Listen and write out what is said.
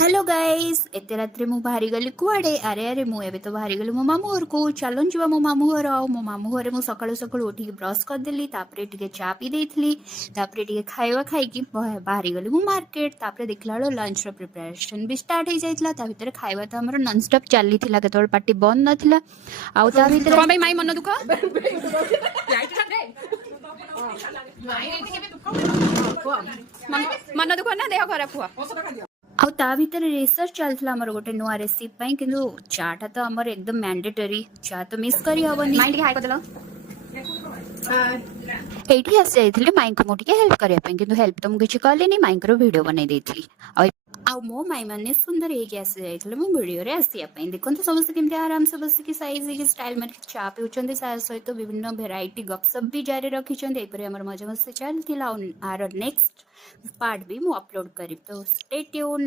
Hello guys एते रात्रि मु बाहरी गली कुआडे अरे अरे मु एबे तो बाहरी गली मो मामू घर को चलन जीवा मो मामू घर आओ मो मामू घरे मु सकाळु सकाळु उठी ब्रश कर देली तापरे टिके चा पी देथली तापरे टिके खाइवा खाई की बाहरी गली मु मार्केट तापरे देखला लो लंच रो प्रिपरेशन भी स्टार्ट हो जाइतला ता भीतर खाइवा तो हमर नॉन स्टॉप चली थिला केतोल पार्टी बंद नथिला आउ ता भीतर कोन भाई माई मन दुख मन दुख ना देह खराब हुआ आउ ता भीतर रिसर्च चलथला हमर गोटे नुआ रेसिपी पई किंतु चाटा तो हमर एकदम मैंडेटरी चा तो मिस करी हबनी माइंड के हाय कदलो एठी हस जाइथिले माइक को मोटी के हेल्प करिया पई किंतु हेल्प तो मु किछ करले नि माइक रो वीडियो बनै देथली आउ मो माई माने सुंदर हे के आसे जाइथिले मु वीडियो रे आसिया पई देखन तो समस्त केमते आराम से बस की साइज के स्टाइल में चा पिउचंदे सा सहित विभिन्न वेराइटी गपसप भी जारी रखिचंदे एपरे हमर मजा मस्त चलथिला आर नेक्स्ट पार्ट भी मु अपलोड करी तो स्टे ट्यून्ड।